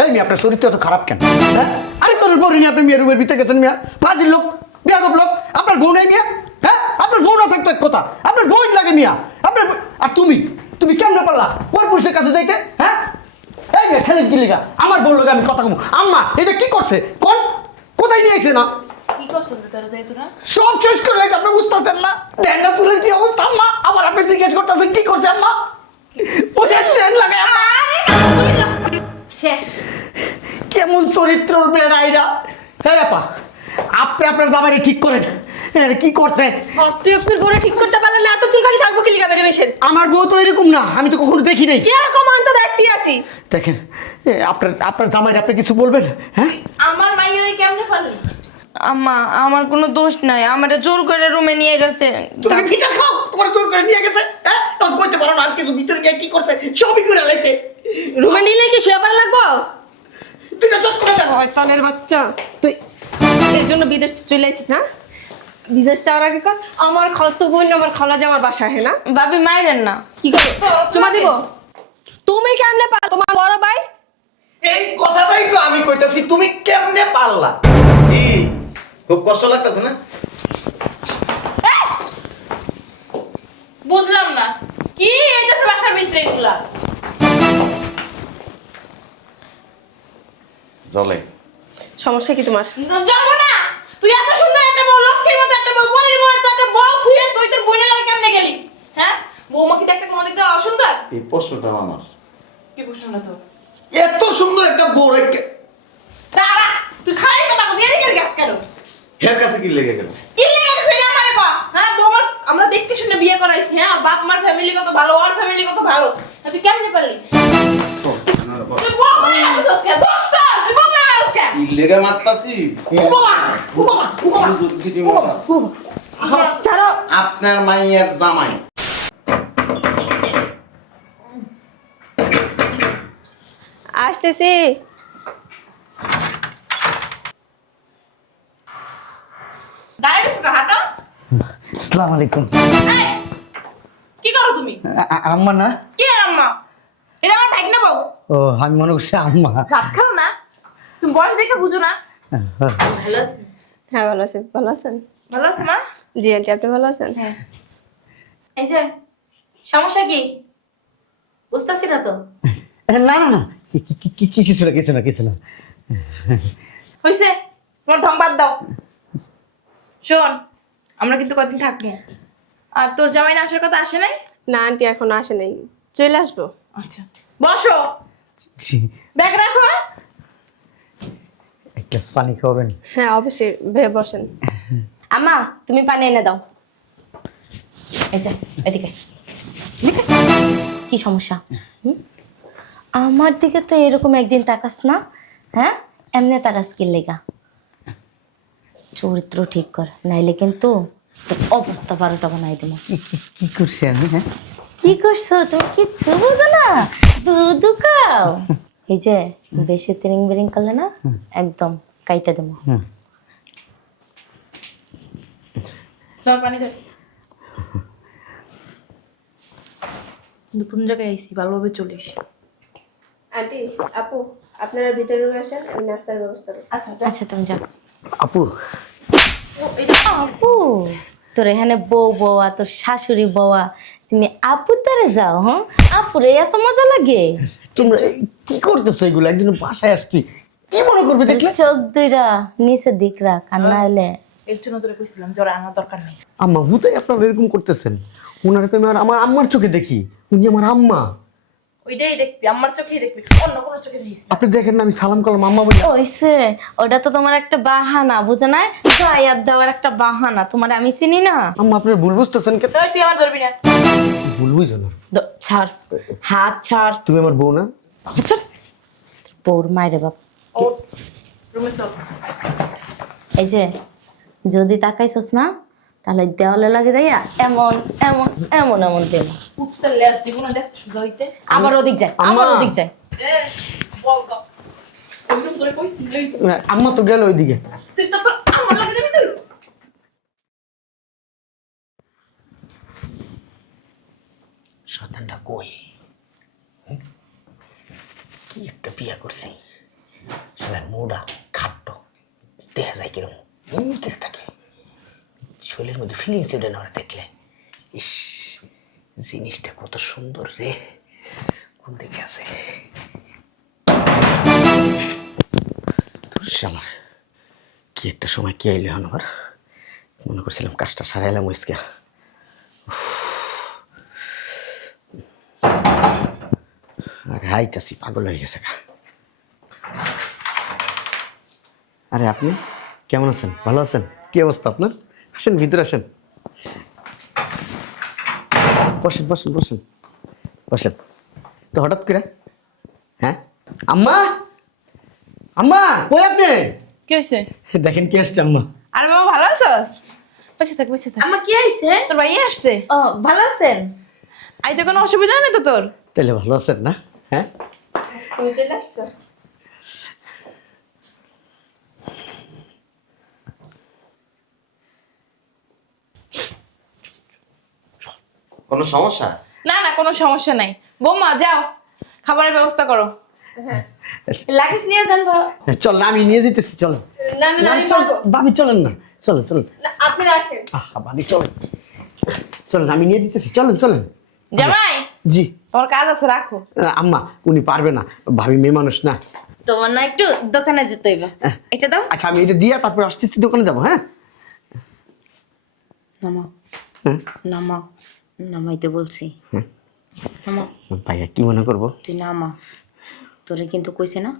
তাই মিয়া আপনার চরিত্র এত খারাপ কেন? হ্যাঁ আরে তোর বউ নিয়ে আপনি মেয়ের রুমের ভিতরে গেছেন মিয়া, ফাজিল লোক, বেয়াদব লোক। আপনার বউ নাই মিয়া? হ্যাঁ আপনার বউ না থাকতো এক কথা, আপনার বউ লাগে মিয়া। আপনার আর তুমি কেমনে পারলা ওর পুরুষের কাছে যাইতে? হ্যাঁ এই মেয়ে ঠেলেন কি লিগা? আমার বউ লোক আমি কথা কম। আম্মা এটা কি করছে কোন? কোথায় নিয়ে আইছে না? কি করছ তোরা যাই তোরা? সব শেষ করে লাগছে, আপনি বুঝতেছেন না? দেন না চুলের কি অবস্থা আম্মা? আবার আপনি জিজ্ঞেস করতেছেন কি করছে আম্মা? ওদের চেন লাগে আম্মা। শেষ। কেমন চরিত্র বেড়াইরা। হ্যাঁ আপা, আপনি আপনার জামাইরে ঠিক করেন। হ্যাঁ কি করছে? তুই আপনার বউরে ঠিক করতে পারলেন না, এত চুলকানি থাকবো কি লিগা বেড়ে মেশের? আমার বউ তো এরকম না, আমি তো কখনো দেখি নাই। কিরকম আমি তো দেখতেই আছি। দেখেন আপনার জামাইরে আপনি কিছু বলবেন? হ্যাঁ আমার মাইয়া ওই কেমনে পারলি? আম্মা আমার কোনো দোষ নাই, আমারে জোর করে রুমে নিয়ে গেছে। তুমি পিঠা খাও, তোমার জোর করে নিয়ে গেছে। হ্যাঁ তখন কইতে পারো না আর কিছু ভিতরে নিয়ে কি করছে সবই করে লাইছে। রুমে নিলে কি শুয়ে পড়া লাগবো? দুইটা চট করে দাও। শয়তানের বাচ্চা তুই এর জন্য বিদেশ চলে আসছিস না? বিদেশ যাওয়ার আগে কাজ আমার খালতো বোন আমার খালা যাওয়ার বাসা হে না? ভাবি মাইরেন না। কি করে চুমা দিব? তুমি কেমনে পা তোমার বড় ভাই? এই কথাটাই তো আমি কইতাছি, তুমি কেমনে পারলা? কি খুব কষ্ট লাগতেছে না? বুঝলাম না কি এইটা বাসার ভিতরে এগুলা? চলে সমস্যা কি তোমার? জানবো না। তুই এত সুন্দর একটা বউ, লক্ষ্মীর মতো একটা বউ, পরীর মতো একটা বউ, তুই তোর বোনের লাগে কেমনে গেলি? হ্যাঁ বৌমা কি দেখতে কোনো দিক দিয়ে অসুন্দর? এই প্রশ্নটা আমার। কি প্রশ্নটা তো? এত সুন্দর একটা বউ রেখে দাঁড়া, তুই খাই কথা বলি এদিকে গ্যাস কেন? হের কাছে কি লেগে গেল? কি লেগে গেছে এটা আমারে কও? হ্যাঁ বৌমা আমরা দেখতে শুনে বিয়ে করাইছি, হ্যাঁ বাপ মার ফ্যামিলি কত ভালো, ওর ফ্যামিলি কত ভালো। হ্যাঁ, তুই কেমনে পারলি? তুই বৌমা এত সস্তা, দোস্ত তুই বৌমা আজকে। কি লেগে মারতাছি? ছাড়ো। আপনার মাইয়ের জামাই। আসতেছি। দাঁড়িয়ে সুকা হাঁটো। আসসালামু আলাইকুম। এই, কি করো তুমি? আম্মা না? কি আর আম্মা? এটা আমার ভাগ্না বউ। ও আমি মনে করছি আম্মা। ভাত খাও না? তুমি বয়স দেখে বুঝো না? ভালো আছেন? হ্যাঁ ভালো আছেন। ভালো আছেন? ভালো আছে মা? জি আন্টি, আপনি ভালো আছেন? হ্যাঁ। এই যে সমস্যা কি বুঝতেছি না তো। না না না কিছু না। হইছে তোমার ঢং বাদ দাও। শোন আমরা কিন্তু কদিন থাকবো, আর তোর জামাই না আসার কথা আসে নাই? না আন্টি এখনো আসে নাই, চলে আসবো। আচ্ছা বসো, ব্যাগ রাখো। এক গ্লাস পানি খাবেন? হ্যাঁ অবশ্যই, ভেবে বসেন। আম্মা তুমি পানি এনে দাও। এই যে এদিকে। কি সমস্যা? আমার দিকে তো এরকম একদিন তাকাস না, হ্যাঁ এমনি তাকাস কি লেগা? চরিত্র ঠিক কর, নাইলে কিন্তু তোর অবস্থা 12টা বানাই দেবো। কি করছি আমি? হ্যাঁ কি করছো তুমি? কিচ্ছু বুঝো না, দুধ খাও। এই যে বেশি তিরিং বিরিং করলে না একদম কাইটা দেবো। তোমার পানি দে। নতুন জায়গায় আইসি, ভালোভাবে চলিস। আন্টি আপু আপনারা ভিতরে আসেন, আমি নাস্তার ব্যবস্থা করি। আচ্ছা আচ্ছা তুমি যাও। আপু আপু তোর এখানে বউ বউয়া, তোর শাশুড়ি বউয়া, তুমি আপু তারে যাও। হ্যাঁ আপুরে এত মজা লাগে। তোমরা কি করতেছো এগুলো? একজন বাসায় আসছি, কি মনে করবে দেখলে? চোখ দুইটা নিচে দিক রাখ, আর না হলে এর জন্য তোরে কইছিলাম জ্বর আনার দরকার নেই। আম্মা হুতাই আপনারা এরকম করতেছেন। ওনারে তো আমি আমার আম্মার চোখে দেখি, উনি আমার আম্মা। ওইটাই দেখবি, আমার চোখেই দেখবি, অন্য কোনো চোখে দেখিস না। আপনি দেখেন না আমি সালাম করলাম আম্মা বলি। ওইসে ওটা তো তোমার একটা বাহানা, বুঝো না? গায়াত দেওয়ার একটা বাহানা। তোমার আমি চিনি না। আম্মা আপনার ভুল বুঝতেছেন কেন? এই, তুই আমার ধরবি না। ভুল বুঝো না, ছাড় হাত, ছাড়। তুমি আমার বউ না? ছাড়। বউর মায়ের বাপ। ও রুমে চল। এই যে যদি তাকাইছস না তাহলে দেওয়ালে লাগে যাইয়া এমন এমন এমন এমন দেব। উত্তর লেজ জীবনে দেখ সুজা হইতে। আবার ওদিক যায়, আবার ওদিক যায়। এ বল দাও। ওইরকম তোরে কইছি লই। না, আম্মা তো গেল ওইদিকে। তুই তো আমার লাগে যাবি তো। শয়তানটা কই? কি একটা বিয়া করছি, শালার মোড়া খাট্টো দেখা যায় কিরম মুখে থাকে, শরীরের মধ্যে ফিলিংস উঠে না ওরা দেখলে। ইস, জিনিসটা কত সুন্দর রে, কোন দিকে আছে শালা, কি একটা সময় কি আইলে হন আবার, মনে করছিলাম কাজটা সারাইলাম ওইসকে। আরে হাইতাছি, পাগল হয়ে গেছে গা। আরে আপনি কেমন আছেন, ভালো আছেন? কি অবস্থা আপনার? আসেন ভিতরে আসেন, বসেন বসেন বসেন বসেন। তো হঠাৎ করে, হ্যাঁ আম্মা, আম্মা কই আপনি? কি হয়েছে? দেখেন কে আসছে আম্মা। আর মামা ভালো আছস? বসে থাক বসে থাক। আমার কি হয়েছে? তোর ভাই আসছে? ও ভালো আছেন? আইতে কোনো অসুবিধা নেই তো তোর? তাহলে ভালো আছেন না? হ্যাঁ তুমি চলে আসছো? কোনো সমস্যা? না না কোনো সমস্যা নাই। বৌমা যাও খাবারের ব্যবস্থা করো। লাগেজ নিয়ে যান চল না, আমি নিয়ে যেতেছি, চল। না না না, আমি চল পারবো। ভাবি, চলেন না, চলেন চলেন। না, আপনি রাখেন। আহা ভাবি চলেন, চলেন আমি নিয়ে দিতেছি, চলেন চলেন। জামাই জি তোমার কাজ আছে, রাখো। আম্মা উনি পারবে না, ভাবি মেয়ে মানুষ না। তোমার না একটু দোকানে যেতে হইব, এটা দাও। আচ্ছা আমি এটা দিয়া তারপর আসতেছি, দোকানে যাবো। হ্যাঁ নামা হ্যাঁ নামা, নামাইতে বলছি। নামা, ভাইয়া কি মনে করবো? তুই নামা। তোরে কিন্তু কইছে না,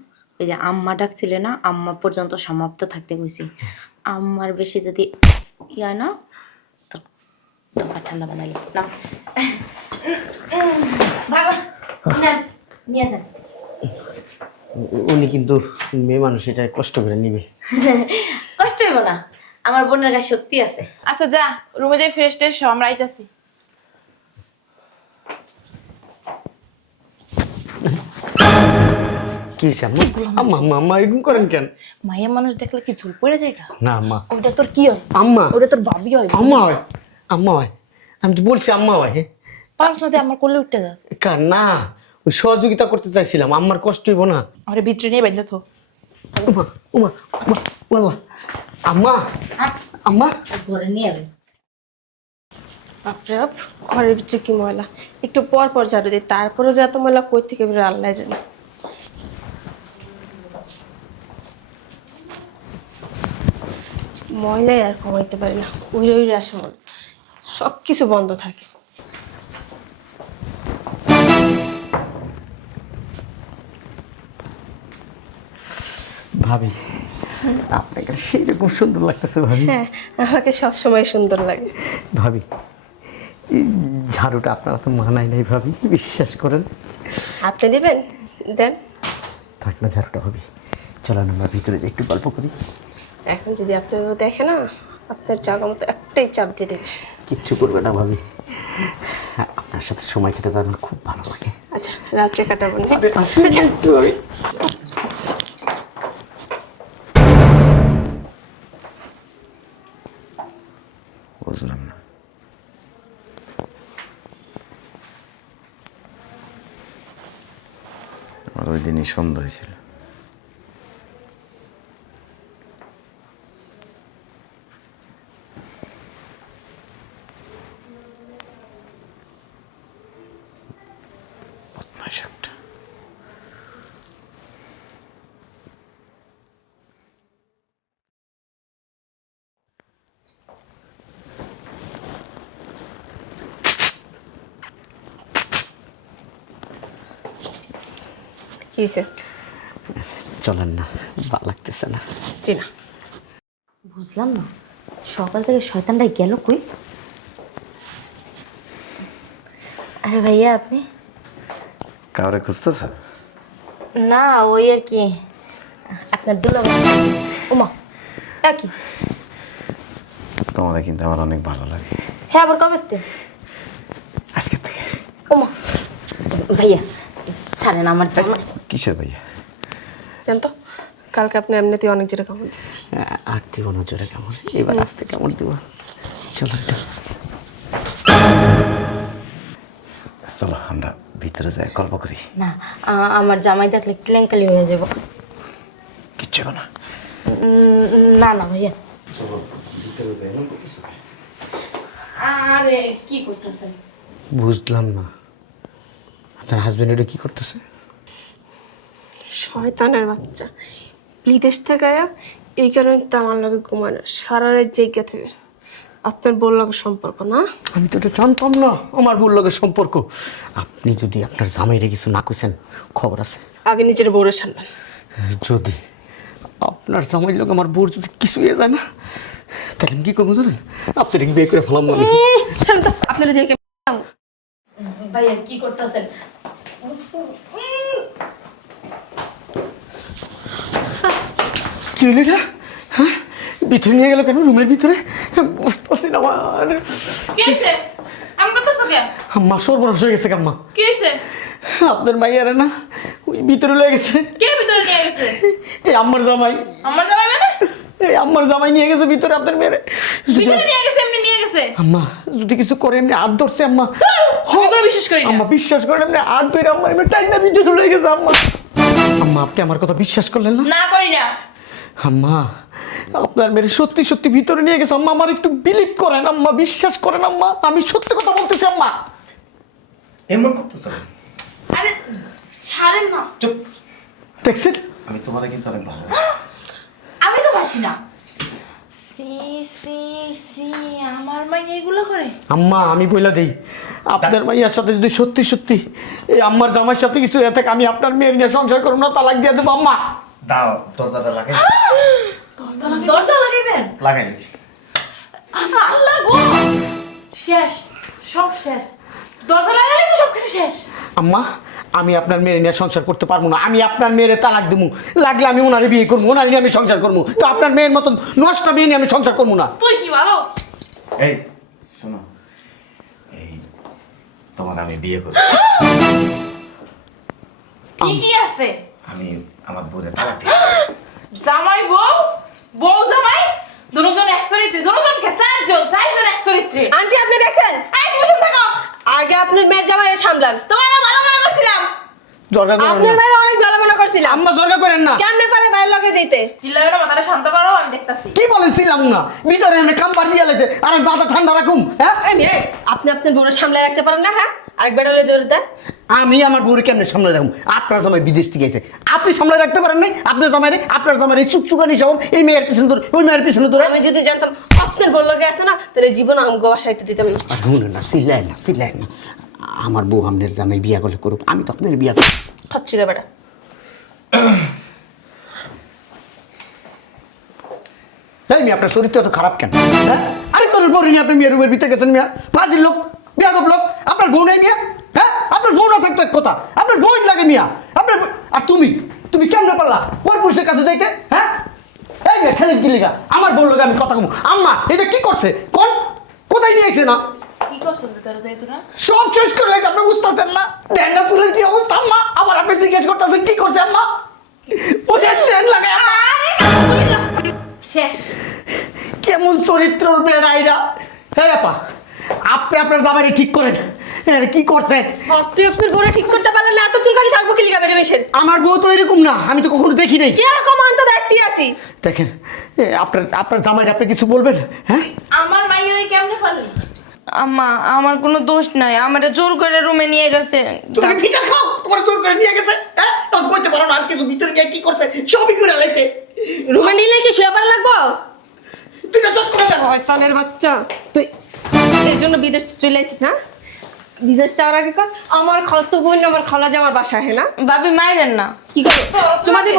এই যে আম্মা ডাকছিলে না, আম্মা পর্যন্ত সমাপ্ত থাকতে কইছি। আম্মার বেশি যদি ইয়া না, তো দোকা ঠান্ডা বানাইলে না। বাবা নেন, নিয়ে যান। উনি কিন্তু মেয়ে মানুষ, এটা কষ্ট করে নিবে। কষ্ট হইব না, আমার বোনের গায়ে শক্তি আছে। আচ্ছা যা রুমে যাই, ফ্রেশ ট্রেশ হও, আমরা আইতাছি। কি হয়েছে আম্মা? আম্মা আম্মা আম্মা এরকম করেন কেন? মাইয়া মানুষ দেখলে কি ঝুল পড়ে যায়? না আম্মা, ওটা তোর কি হয়? আম্মা ওটা তোর ভাবি হয়। আম্মা হয়, আম্মা হয়, আমি তো বলছি আম্মা হয়। পড়াশোনাতে আমার করলে উঠতে যাস। কার না, ওই সহযোগিতা করতে চাইছিলাম, আম্মার কষ্ট হইব না। আমার ভিতরে নিয়ে বেঁধে থো। উমা উমা উমা, আম্মা আম্মা। ঘরে নিয়ে যাবেন। বাপরে বাপ, ঘরের ভিতরে কি ময়লা! একটু পর পর ঝাড়ু দিই, তারপরে যে এত ময়লা কই থেকে বেরো আল্লাহ জানে। ময়লাই আর কমাইতে পারি না, উড়ে উড়ে আসে মনে, সব কিছু বন্ধ থাকে। ভাবি আপনাকে সেরকম সুন্দর লাগতেছে ভাবি। হ্যাঁ, আমাকে সবসময় সুন্দর লাগে। ভাবি এই ঝাড়ুটা আপনারা তো মানায় নাই ভাবি, বিশ্বাস করেন। আপনি দিবেন? দেন। থাক না ঝাড়ুটা ভাবি, চলেন আমরা ভিতরে যাই, একটু গল্প করি। এখন যদি আপনি দেখে না, আপনার জায়গা মতো একটাই চাপ দিয়ে দেবে। কিচ্ছু করবে না ভাবি, আপনার সাথে সময় কেটে আমার খুব ভালো লাগে। আচ্ছা রাত্রে কাটাবো না? একটু ভাবি। বুঝলাম না, আমার ওই দিনই সন্দেহ হয়েছিল। বদমাইশ একটা। কি হয়েছে? চলেন না, ভালো লাগতেছে না। জি না। বুঝলাম না, সকাল থেকে শয়তানটাই গেল কই? আরে ভাইয়া আপনি? কাউরে খুঁজতেছ? না ওই আর কি, আপনার দুলা। ওমা কি? তোমার কিন্তু আমার অনেক ভালো লাগে। হ্যাঁ আবার কবে তে? আজকে থেকে। ওমা ভাইয়া ছাড়েন আমার জামা। কিসের ভাইয়া? জানতো কালকে আপনি এমনিতেই অনেক জোরে কামড় দিচ্ছেন। আর দিব না জোরে কামড়, এবার আসতে কামড় দিব। চলেন চলো আমরা ভিতরে যাই গল্প করি। না আমার জামাই দেখলে কেলেঙ্কালি হয়ে যাব। কিচ্ছু কিচ্ছু হবে না। না না ভাইয়া। চলো ভিতরে যাই না করতেছ। আরে কি করতেছেন? বুঝলাম না আপনার হাজবেন্ড এটা কি করতেছে? শয়তানের বাচ্চা বিদেশ থেকে আয়া এই কারণে তো আমার লগে ঘুমায় না, সারা রাত জেগে থেকে। আপনার বউর লগে সম্পর্ক না? আমি তো এটা জানতাম না আমার বউর লগে সম্পর্ক। আপনি যদি আপনার জামাইরে কিছু না কইছেন খবর আছে। আগে নিজের বউরে সামলান। যদি আপনার জামাইর লোক আমার বউর যদি কিছু হয়ে যায় না তাহলে আমি কি করবো জানেন? আপনার বিয়ে করে ফেলাম মনে হয়। ছাড়েন তো, আপনারা দিয়ে ভাইয়া কি করতেছেন? কি হলো এটা? হ্যাঁ ভিতরে নিয়ে গেল কেন? রুমের ভিতরে বুঝতেছি না আমার। কি হইছে? আমি করতেছ কে? আম্মা সর্বনাশ হয়ে গেছে আম্মা। কি হইছে? আপনার মাইয়ারে না ওই ভিতরে লয়ে গেছে। কে ভিতরে নিয়ে গেছে? এই আম্মার জামাই, আমার জামাই মানে? এই আম্মার জামাই নিয়ে গেছে ভিতরে আপনার মেয়েরে। ভিতরে নিয়ে গেছে, এমনি নিয়ে গেছে? আম্মা যদি কিছু করে এমনি হাত ধরছে আম্মা। আমি কোনো বিশ্বাস করি না। আম্মা বিশ্বাস করেন এমনি হাত ধরে আম্মা এমনি টাইনা ভিতরে লয়ে গেছে আম্মা। আম্মা আপনি আমার কথা বিশ্বাস করলেন না? না করি না। আম্মা আপনার মেয়ে সত্যি সত্যি ভিতরে নিয়ে গেছে আম্মা। আমার একটু বিলিভ করেন আম্মা, বিশ্বাস করেন আম্মা, আমি সত্যি কথা বলতেছি আম্মা। এমন করতেছ? আরে ছাড়েন না। চুপ। দেখছেন আমি তোমারে কিন্তু অনেক ভালোবাসি। আমি তো বাসি না। সি সি সি আমার মা এগুলো করে? আম্মা আমি বইলা দেই আপনার মাইয়ার সাথে যদি সত্যি সত্যি এই আম্মার জামার সাথে কিছু হয়ে থাকে আমি আপনার মেয়ের নিয়ে সংসার করবো না, তালাক দিয়ে দেবো আম্মা। দাও দরজাটা লাগাই। দরজা লাগাইবেন? লাগাইলি। আল্লাহ গো, শেষ, সব শেষ। দরজা লাগাইলে তো সবকিছু শেষ। আম্মা আমি আপনার মেয়ের নিয়ে সংসার করতে পারবো না, আমি আপনার মেয়ের তালাক দেবো। লাগলে আমি ওনারে বিয়ে করবো, ওনারে নিয়ে আমি সংসার করবো। তো আপনার মেয়ের মতন নষ্ট মেয়ে নিয়ে আমি সংসার করবো না। তুই কি ভালো? এই শোনো, এই তোমার আমি বিয়ে করব। কি কি আছে? আমি আমার বউরে তালাক দিই। জামাই বউ, বউ জামাই, দুজন এক চরিত্রে, দুজন কে চারজন এক চরিত্রে। আন্টি আপনি দেখছেন? এই তুমি চুপ থাকো। আগে আপনার মেয়ের জামাই সামলান। তোমার না ভালো মনে করছিলাম। জর্গা করেন আপনার না মেয়ের অনেক ভালো মনে করছিলাম। আম্মা, জর্গা করেন না। কেমনে পারে বাইরের লগে যেতে? চিল্লাবে না, মাথাটা শান্ত করো, আমি দেখতাছি। কি বলেছিলাম না ভিতরে এমনি কাম্বার দিয়ে লেছে আর মাথা ঠান্ডা রাখুম। হ্যাঁ এই মেয়ে, আপনি আপনার বউরে সামলায় রাখতে পারেন না? হ্যাঁ, আরেক বেটা হলে দৌড় দেয়। আমি আমার বউরে কেমনে সামলে রাখুম? আপনার জামাই বিদেশ থেকে গেছে, আপনি সামলে রাখতে পারেন নাই? আপনার জামাইরে, আপনার জামাইরে চুকচুকানি সব এই মেয়ের পিছনে ধরে ওই মেয়ের পিছনে ধরে। আমি যদি জানতাম আপনার বউ লগে আছে না, তাহলে জীবন আমাকে বাসাইতে দিতাম না। আর শুনুন না, চিল্লায় না, চিল্লায় না। আমার বউ আপনার জামাই বিয়া করলে করুক, আমি তো আপনার বিয়া করব। খাচ্ছি রে বেটা। তাই মিয়া আপনার চরিত্র এত খারাপ কেন? হ্যাঁ আরে তোর বউ নিয়ে আপনি মেয়ের রুমের ভিতরে গেছেন মিয়া, ফাজিল লোক, বেয়াদব লোক। আপনার বউ নাই মিয়া? হ্যাঁ আপনার বউ না থাকতো এক কথা, আপনার বউ লাগে মিয়া। আপনার আর তুমি কেমনে পারলা ওর পুরুষের কাছে যাইতে? হ্যাঁ এই মেয়ে খেলেন কি লিগা? আমার বউ লোক আমি কথা কম। আম্মা এটা কি করছে কোন? কোথায় নিয়ে এসে না? কি করছিস তোরা যাই তোরা? সব শেষ করে লাগছে, আপনি বুঝতেছেন না? দেন না চুলের কি অবস্থা আম্মা? আবার আপনি জিজ্ঞেস করতেছেন কি করছে আম্মা? ওদের চেন লাগায় আম্মা। শেষ। কেমন চরিত্র বেড়াইরা। হ্যাঁ আপা আপনি আপনার জামাইরে ঠিক করেন। হ্যাঁ কি করছে? আপনি আপনার বউরে ঠিক করতে পারলেন না, এত চুলকানি থাকবো কি লিগা বেটা মেশের? আমার বউ তো এরকম না, আমি তো কখনো দেখি নাই। কিরকম আনতে দেখতে আছি? দেখেন আপনার জামাইরে আপনি কিছু বলবেন? হ্যাঁ আমার মাইয়া ওই কেমনে পারলি? আম্মা আমার কোনো দোষ নাই, আমারে জোর করে রুমে নিয়ে গেছে। তুমি পিঠা খাও, তোমার জোর করে নিয়ে গেছে। হ্যাঁ তখন কইতে পারো না আর কিছু ভিতরে নিয়ে কি করছে সবই করে লাগছে। রুমে নিলে কি শুয়ে পড়া লাগবো? তুই না চট করে দেখ। শয়তানের বাচ্চা তুই, এই জন্য বিদেশ চলে আসিস না? বিদেশ যাওয়ার আগে কাজ আমার খালাতো বোন আমার খালা যে আমার বাসায়, হ্যাঁ না? ভাবি মাইরেন না। কি করবো? চুমা দিব?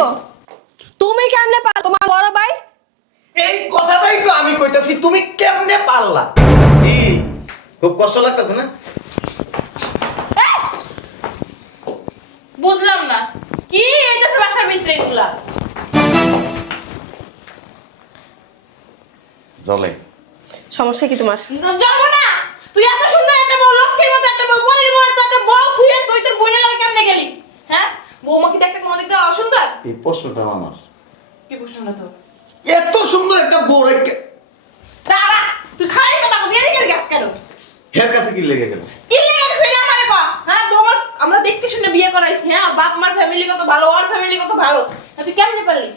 তুমি কেমনে পারো? তোমার বড় ভাই। এই কথাটাই তো আমি কইতাছি, তুমি কেমনে পারলা? কি খুব কষ্ট লাগতেছে না? বুঝলাম না কি এইটা বাসার ভিতরে এগুলা? জলে সমস্যা কি তোমার? জানবো না। তুই এত সুন্দর একটা বউ, লক্ষ্মীর মতো একটা বউ, পরীর মতো একটা বউ, তুই তোর বোনের লাগে কেমনে গেলি? হ্যাঁ বৌমা কি দেখতে কোনো দিক দিয়ে অসুন্দর? এই প্রশ্নটা আমার। কি প্রশ্নটা তোর? এত সুন্দর একটা বউ রেখে দাঁড়া, তুই খাই কথা বলি, এদিকে গ্যাস কেন? হের কাছে কি লেগে গেল? কি লেগে গেছে এটা আমারে কও? হ্যাঁ বৌমা আমরা দেখতে শুনে বিয়ে করাইছি, হ্যাঁ বাপ মার ফ্যামিলি কত ভালো, ওর ফ্যামিলি কত ভালো, তুই কেমনে পারলি?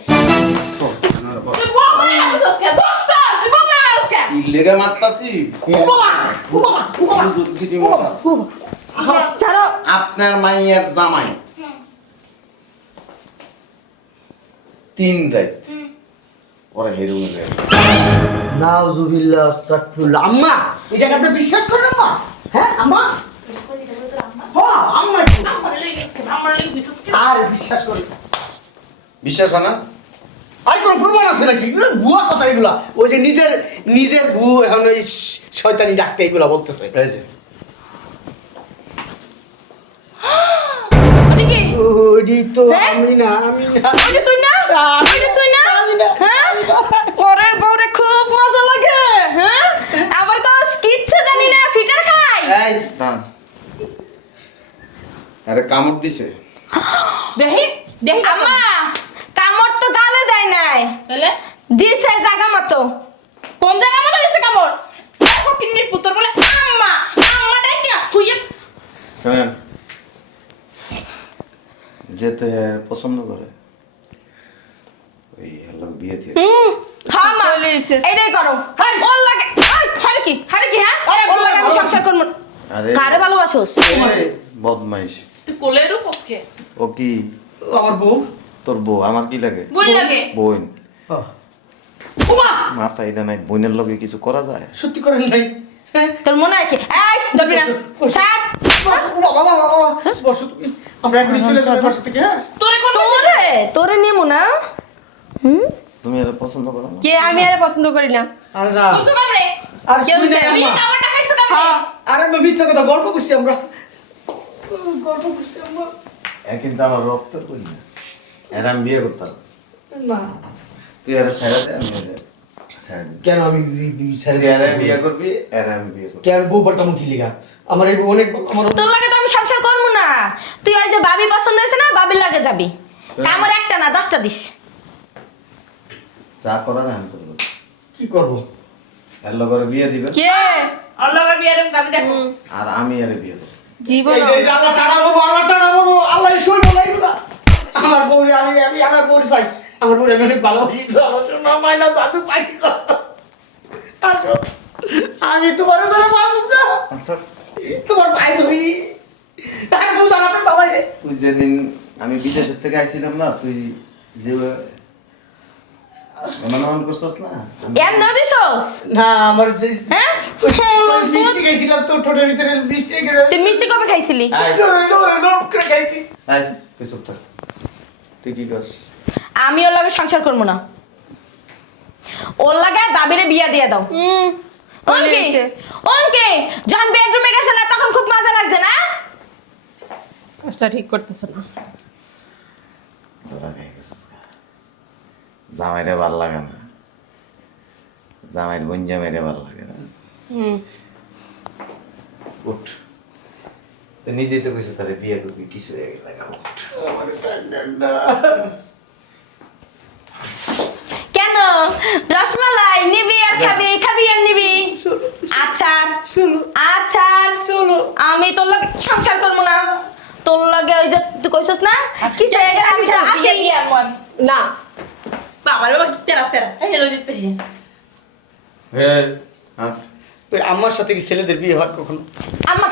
তুই বৌমা আনছস কে দোস্ত তুই বৌমা আনছস কে কি লেগে মারতাছি ছাড়ো আপনার মাইয়ের জামাই 3 রাত ওরা হেরুন রে নাউজুবিল্লাহ আস্তাগফিরুল্লাহ আম্মা এটা কি আপনি বিশ্বাস করেন আম্মা হ্যাঁ আম্মা হ্যাঁ আম্মা আমার লাগি বুঝছস কে আর বিশ্বাস করি বিশ্বাস হয় না আর কোনো প্রমাণ আছে নাকি এগুলো ভুয়া কথা এগুলা ওই যে নিজের ভু এখন ওই শয়তানি ডাকতে এগুলা বলতেছে এই যে ওটা কি ওডি তো হ্যাঁ? আমি না ওটা তুই না ওটা তুই না হ্যাঁ পরের বউরে খুব মজা লাগে হ্যাঁ আবার কস কিচ্ছু জানি না ফিটার খাই এই দাঁড়ান আরে কামড় দিছে দেখি দেখি আম্মা কামড় তো গালে দেয় নাই তাহলে দিছে জায়গা মতো কোন জায়গা মতো দিছে কামড় ফকিন্নির পুত্র বলে আম্মা আম্মা ডাইকা হুইয়ে শুনেন যেতে পছন্দ করে ওই হলো বিয়ে দিয়ে হ্যাঁ মা এটাই করো ওর লাগে হারে কি হ্যাঁ ওর লাগে আমি সংসার করব আরে কারে ভালোবাসোস এই বদমাইশ তুই কোলের উপকে ও কি আমার বউ তোর বউ আমার কি লাগে বই লাগে বোন ওমা মাথা এটা নাই বোনের লগে কিছু করা যায় সত্যি করেন নাই হ্যাঁ তোর মনে হয় কি এই ধরবি না ছাড় ও বাবা বসো তুমি আমরা এখনই চলে যাবো বাসা থেকে হ্যাঁ তোরে কোন তোরে নিমু না তুমি এটা পছন্দ করো না কে আমি আরে পছন্দ করি না আরে না বুঝছো কামড়ে আর কেউ শুনি না দেয় তুই আম্মা কামড়টা খাইছো কামড়ে আরে আমি মিথ্যা কথা গল্প করছি আমরা গল্প করছি আমরা এ কিন্তু আমার রক্তের কই না এর আমি বিয়ে করতাম না তুই এর ছেড়ে দে আমি এর ছেড়ে দিই কেন আমি ছেড়ে তুই এর বিয়ে করবি এর আমি বিয়ে করব কেন বউ বলতাম কি লিগা আমার এই বউ অনেক আমার তোর লাগে তো আমি সংসার করবো না তুই ওই যে ভাবি পছন্দ হয়েছে না ভাবির লাগে যাবি কামড় একটা না 10টা দিস যা করার আমি করব কি করব এর লগে বিয়ে দিবে কে আল্লাহর বিয়ার কাজে দেখো আর আমি এর বিয়ে করব জীবন এই যে আল্লাহ টাড়া বাবু আল্লাহ শুনবো না এগুলা আমার বউ আমি আমার বউ চাই আমার বউ আমি অনেক ভালোবাসি চলো শোনো মাইনা জাদু পাই আসো আমি তোমার জন্য বাঁচব না আচ্ছা তোমার ভাই ধরি তার বউ জানাবেন বাবা রে তুই যেদিন আমি বিদেশের থেকে আইছিলাম না তুই যে এমন করছস না এম না দিছস না আমার যে হ্যাঁ বৃষ্টি গেছিলাম তো ঠোঁটের ভিতরে বৃষ্টি গেছে তুই মিষ্টি কবে খাইছিলি খাইছি আই তুই চুপ থাক তুই কি করছ আমি ওর লাগে সংসার করবো না ওর লাগে বাবিরে বিয়া দিয়ে দাও ওনকে যখন বেডরুমে গেছে না তখন খুব মজা লাগছে না কাজটা ঠিক করতেছ না তোরা গায়ে গেছিস জামাইরে ভাল লাগে না জামাইয়ের বোন জামাইরে ভাল লাগে না উঠ তো নিজেই তো কইছে তারে বিয়ে করবি কিছু হয়ে গেলে কেন রসমালাই নিবি আর খাবি খাবি আর নিবি আচার আচার আমি তোর লাগে সংসার করবো না তোর লাগে ওই যে তুই কইছস না কি জায়গা আমি তো আছি বিয়ার মন না বাবার বাবা তেরা তেরা হেলো দিতে পারি তুই আমার সাথে কি ছেলেদের বিয়ে হয় কখনো আম্মা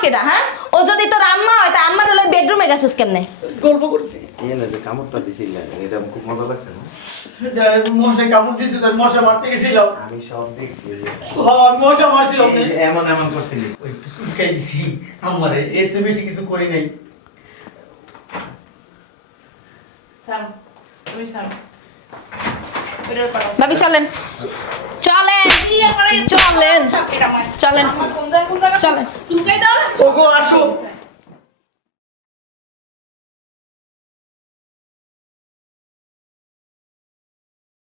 কেডা হ্যাঁ ও যদি তোর আম্মা হয় তা আম্মার হলে বেডরুমে গেছিস কেমনে গল্প করছি এই না যে কামড়টা দিছিল এটা খুব মজা লাগছে না মশাই কামড় দিয়েছিল তাই মশা মারতে গেছিলাম আমি সব দেখছি ওই যে মশা মারছিল এই যে এমন এমন করছিলি ওই একটু চুলকাই দিছি আমারে এর চেয়ে বেশি কিছু করি নাই ছাড়ো তুমি ছাড়ো বেরো পারো ভাবি চলেন বিয়ে করে চলেন এটা আমার চলেন আমার কোন জায়গা চলেন তুমি কাই দাও ওগো আসো